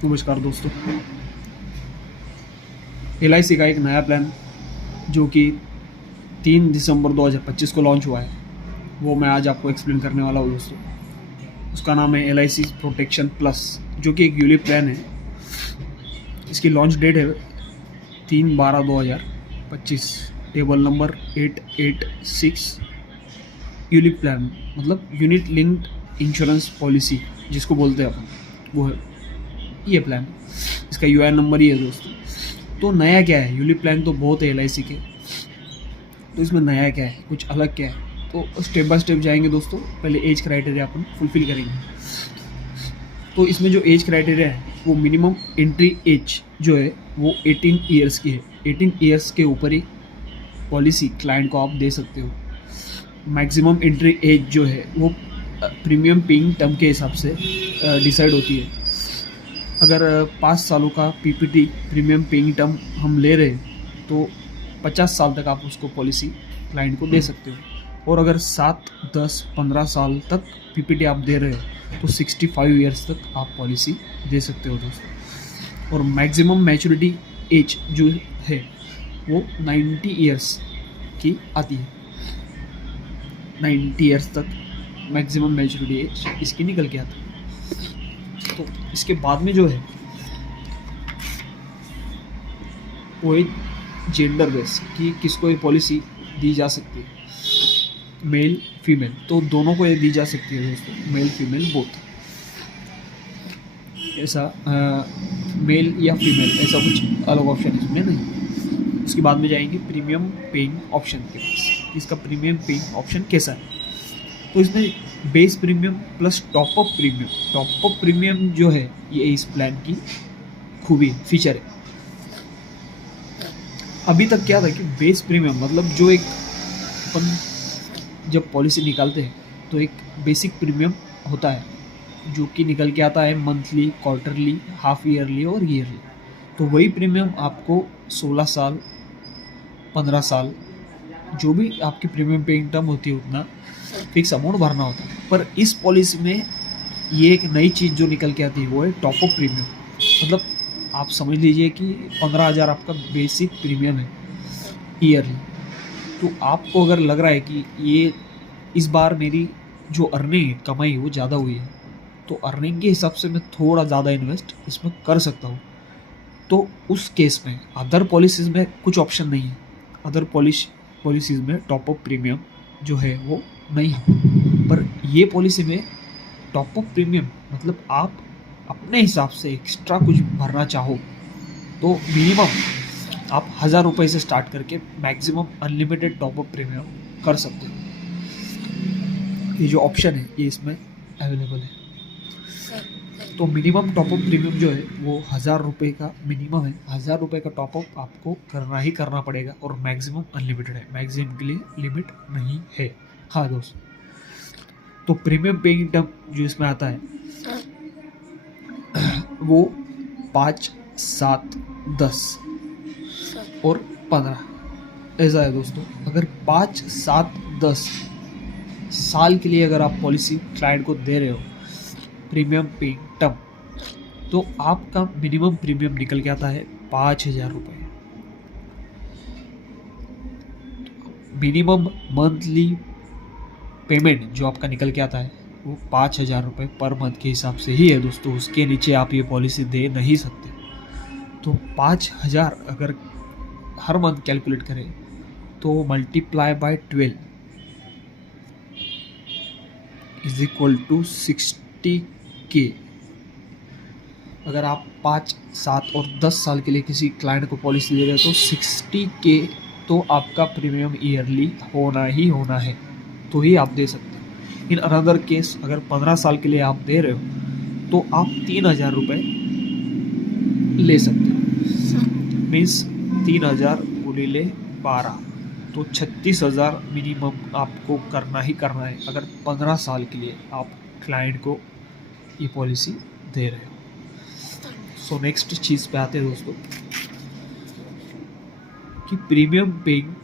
नमस्कार दोस्तों। LIC का एक नया प्लान जो कि 3 दिसंबर 2025 को लॉन्च हुआ है, वो मैं आज आपको एक्सप्लेन करने वाला हूँ दोस्तों। उसका नाम है LIC प्रोटेक्शन प्लस, जो कि एक यूलिप प्लान है। इसकी लॉन्च डेट है 3/12/2025। Table number 886। यूलिप प्लान मतलब यूनिट लिंक्ड इंश्योरेंस पॉलिसी जिसको बोलते हैं अपन, वो है ये प्लान। इसका UIN नंबर ही है दोस्तों। तो नया क्या है? यूलिप प्लान तो बहुत है LIC के, तो इसमें नया क्या है, कुछ अलग क्या है, तो स्टेप बाय स्टेप जाएंगे दोस्तों। पहले एज क्राइटेरिया अपन फुलफिल करेंगे। तो इसमें जो एज क्राइटेरिया है वो मिनिमम एंट्री एज जो है वो 18 ईयर्स की है। 18 ईयर्स के ऊपर ही पॉलिसी क्लाइंट को आप दे सकते हो। मैक्सिमम एंट्री एज जो है वो प्रीमियम पेइंग टर्म के हिसाब से डिसाइड होती है। अगर 5 सालों का PPT प्रीमियम पेइंग टर्म हम ले रहे हैं तो 50 साल तक आप उसको पॉलिसी क्लाइंट को दे सकते हो। और अगर 7, 10, 15 साल तक PPT आप दे रहे हो तो 65 ईयर्स तक आप पॉलिसी दे सकते हो दोस्तों। और मैक्सिमम मैच्योरिटी एज जो है वो 90 ईयर्स की आती है। 90 ईयर्स तक मैक्सिमम मैच्योरिटी एज इसकी निकल के आती है। तो इसके बाद में जो है वो है जेंडर बेस कि किसको ये पॉलिसी दी जा सकती है, मेल फीमेल, तो दोनों को ये दी जा सकती है दोस्तों, मेल फीमेल बोथ। ऐसा मेल या फीमेल ऐसा कुछ अलग ऑप्शन इसमें नहीं। उसके बाद में जाएंगे प्रीमियम पेइंग ऑप्शन के पास। इसका प्रीमियम पेइंग ऑप्शन कैसा है? तो इसमें base premium plus top up premium. Top up premium जो है ये इस प्लान की खूबी फीचर है। अभी तक क्या था कि बेस प्रीमियम मतलब जो एक अपन जब पॉलिसी निकालते हैं तो एक बेसिक प्रीमियम होता है जो कि निकल के आता है मंथली, क्वार्टरली, हाफ ईयरली और ईयरली। तो वही प्रीमियम आपको 16 साल, 15 साल जो भी आपकी प्रीमियम पेइंग टर्म होती है उतना फिक्स अमाउंट भरना होता है। पर इस पॉलिसी में ये एक नई चीज़ जो निकल के आती है वो है टॉप अप प्रीमियम। मतलब आप समझ लीजिए कि 15,000 आपका बेसिक प्रीमियम है ईयरली। तो आपको अगर लग रहा है कि ये इस बार मेरी जो अर्निंग है, कमाई वो ज़्यादा हुई है, तो अर्निंग के हिसाब से मैं थोड़ा ज़्यादा इन्वेस्ट इसमें कर सकता हूँ, तो उस केस में अदर पॉलिसीज़ में कुछ ऑप्शन नहीं है। अदर पॉलिसीज़ में टॉप अप प्रीमियम जो है वो नहीं है। पर ये पॉलिसी में टॉप अप प्रीमियम मतलब आप अपने हिसाब से एक्स्ट्रा कुछ भरना चाहो तो मिनिमम आप 1,000 रुपये से स्टार्ट करके maximum unlimited top up premium कर सकते हो। ये जो ऑप्शन है ये इसमें अवेलेबल है। तो मिनिमम टॉपअप प्रीमियम जो है वो 1,000 रुपये का मिनिमम है। 1,000 रुपये का टॉपअप आपको करना ही करना पड़ेगा और मैक्सिमम अनलिमिटेड है, मैक्सिमम के लिए लिमिट नहीं है। हाँ दोस्त, तो प्रीमियम पेइंग टर्म जो इसमें आता है वो 5, 7, 10 और 15 ऐसा है दोस्तों। अगर 5, 7, 10 साल के लिए अगर आप पॉलिसी क्लाइंट को दे रहे हो प्रीमियम पेइंग टर्म, तो आपका मिनिमम प्रीमियम निकल के आता है 5,000 रुपये। मिनिमम मंथली पेमेंट जो आपका निकल के आता है वो 5,000 रुपये पर मंथ के हिसाब से ही है दोस्तों। उसके नीचे आप ये पॉलिसी दे नहीं सकते। तो 5,000 अगर हर मंथ कैलकुलेट करें तो multiply by 12 is equal to 60K। अगर आप 5, 7 और 10 साल के लिए किसी क्लाइंट को पॉलिसी दे रहे हो तो 60K तो आपका प्रीमियम ईयरली होना ही होना है, तो ही आप दे सकते हैं। इन अनदर केस अगर 15 साल के लिए आप दे रहे हो तो आप 3,000 रुपये ले सकते हो। मीन्स 3,000 गुणिले 12 तो 36,000 मिनिमम आपको करना ही करना है अगर 15 साल के लिए आप क्लाइंट को ये पॉलिसी दे रहे हो। सो नेक्स्ट चीज़ पे आते हैं दोस्तों कि प्रीमियम पेइंग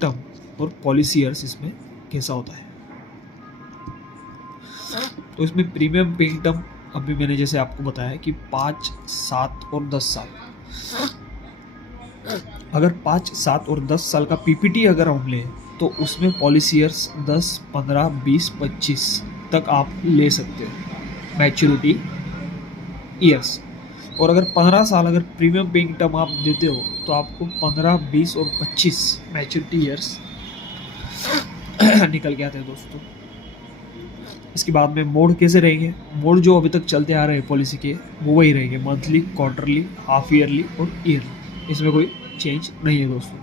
टर्म और पॉलिसी ईयर्स इसमें कैसा होता है। तो इसमें प्रीमियम पेइंग टर्म अभी मैंने जैसे आपको बताया कि 5, 7 और 10 साल, अगर 5, 7 और 10 साल का पीपीटी अगर हम लें तो उसमें पॉलिसी ईयर्स 10, 15, 20, 25 तक आप ले सकते हो मैच्योरिटी ईयर्स। और अगर 15 साल अगर प्रीमियम पेइंग टर्म आप देते हो तो आपको 15, 20 और 25 मैच्योरिटी ईयर्स निकल के आते हैं दोस्तों। इसके बाद में मोड कैसे रहेंगे? मोड जो अभी तक चलते आ रहे हैं पॉलिसी के वो वही रहेंगे, मंथली, क्वार्टरली, हाफ ईयरली और ईयरली, इसमें कोई चेंज नहीं है दोस्तों।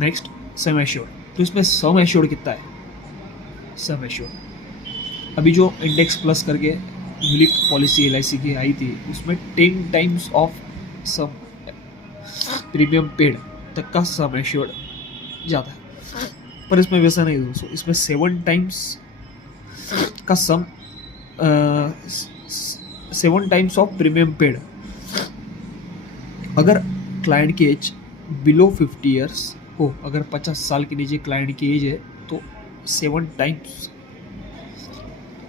नेक्स्ट सम एश्योर्ड, तो इसमें सम एश्योर्ड कितना है? सम एश्योर्ड अभी जो इंडेक्स प्लस करके यूलिप पॉलिसी LIC की आई थी उसमें 10 times of sum premium paid तक का सम एश्योर्ड जाता है, पर इसमें वैसा नहीं दोस्तों। इसमें 7 टाइम्स का सम 7 टाइम्स ऑफ प्रीमियम पेड। अगर क्लाइंट की एज बिलो 50 ईयर्स हो, अगर 50 साल के नीचे क्लाइंट की एज है तो 7 टाइम्स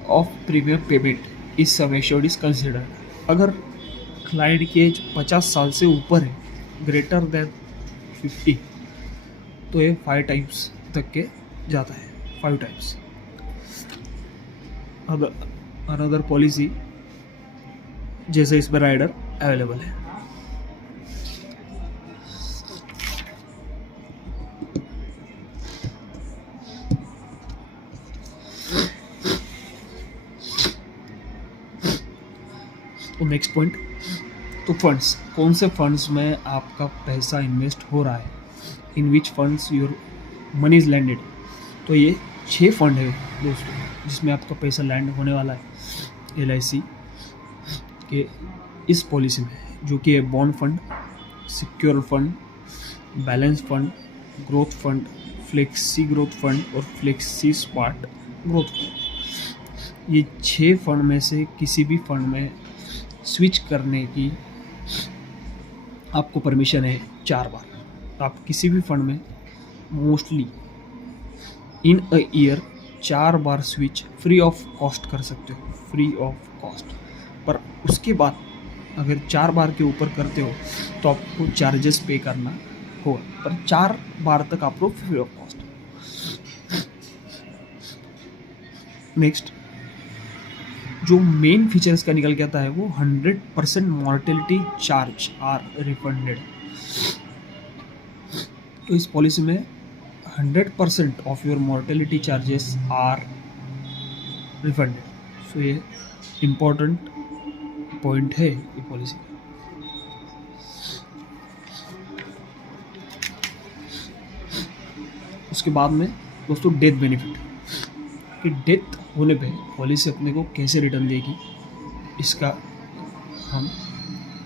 ऑफ प्रीमियम पेमेंट इस सम एश्योर्ड इज कंसिडर्ड। अगर क्लाइंट की एज 50 साल से ऊपर है, ग्रेटर देन 50, तो ये 5 टाइम्स तक के जाता है, 5 टाइम्स। अब अनदर पॉलिसी जैसे इसमें राइडर अवेलेबल है। तो नेक्स्ट पॉइंट, तो फंड्स, कौन से फंड्स में आपका पैसा इन्वेस्ट हो रहा है, in which funds your money is landed. तो ये 6 फंड है दोस्तों जिसमें आपका पैसा लैंड होने वाला है LIC के इस पॉलिसी में, जो कि है bond fund, secure fund, balance fund, growth fund, flexi growth fund और फ्लेक्सी स्मार्ट ग्रोथ फंड। ये 6 फंड में से किसी भी फंड में स्विच करने की आपको परमिशन है 4 बार। आप किसी भी फंड में mostly in a year 4 bar switch free of cost कर सकते हो, फ्री ऑफ कॉस्ट। पर उसके बाद अगर 4 बार के ऊपर करते हो तो आपको चार्जेस पे करना होगा, पर 4 बार तक आपको फ्री ऑफ कॉस्ट। नेक्स्ट जो मेन फीचर्स का निकल के आता है वो 100% मॉर्टेलिटी चार्ज आर रिफंडेड। तो इस पॉलिसी में 100% of your mortality charges are refunded. So ये इम्पोर्टेंट पॉइंट है ये पॉलिसी। उसके बाद में दोस्तों डेथ बेनिफिट, कि डेथ होने पे पॉलिसी अपने को कैसे रिटर्न देगी इसका हम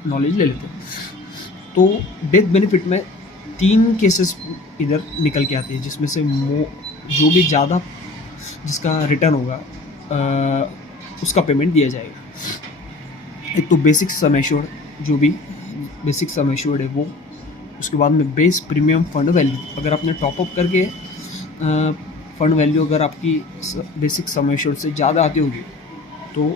नॉलेज ले लेते हैं। तो डेथ बेनिफिट में 3 केसेस इधर निकल के आती है, जिसमें से जो भी ज़्यादा जिसका रिटर्न होगा उसका पेमेंट दिया जाएगा। एक तो बेसिक सम एश्योर्ड, जो भी बेसिक सम एश्योर्ड है वो। उसके बाद में बेस प्रीमियम फंड वैल्यू, अगर आपने टॉपअप करके फंड वैल्यू अगर आपकी बेसिक सम एश्योर्ड से ज़्यादा आती होगी तो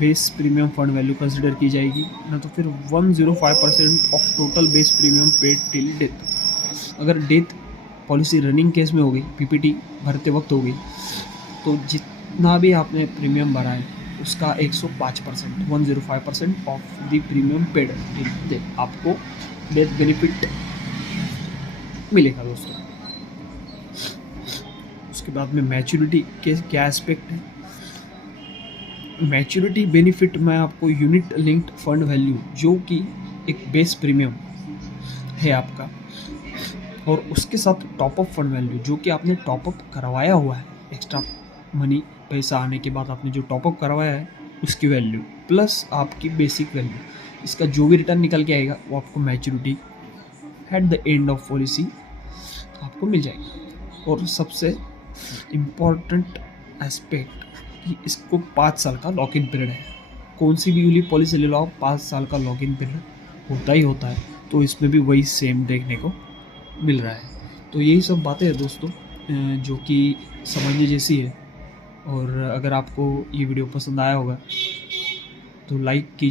base premium fund value consider की जाएगी, ना तो फिर 105% of total base premium paid till death. अगर डेथ पॉलिसी रनिंग केस में हो गई, PPT भरते वक्त हो गई, तो जितना भी आपने प्रीमियम भरा है उसका 105%, 105% of the premium paid till death आपको डेथ बेनिफिट मिलेगा दोस्तों। उसके बाद में मैच्योरिटी के क्या एस्पेक्ट है। मैच्योरिटी बेनिफिट में आपको यूनिट लिंक्ड फंड वैल्यू, जो कि एक बेस प्रीमियम है आपका, और उसके साथ टॉपअप फंड वैल्यू जो कि आपने टॉपअप करवाया हुआ है, एक्स्ट्रा मनी पैसा आने के बाद आपने जो टॉपअप करवाया है उसकी वैल्यू प्लस आपकी बेसिक वैल्यू, इसका जो भी रिटर्न निकल के आएगा वो आपको maturity at the end of policy आपको मिल जाएगा। और सबसे इम्पॉर्टेंट एस्पेक्ट कि इसको 5 साल का लॉक इन पीरियड है। कौन सी भी यूलिप पॉलिसी ले लो आप, 5 साल का लॉक इन पीरियड होता ही होता है, तो इसमें भी वही सेम देखने को मिल रहा है। तो यही सब बातें हैं दोस्तों जो कि समझने जैसी है। और अगर आपको ये वीडियो पसंद आया होगा तो लाइक कीजिए।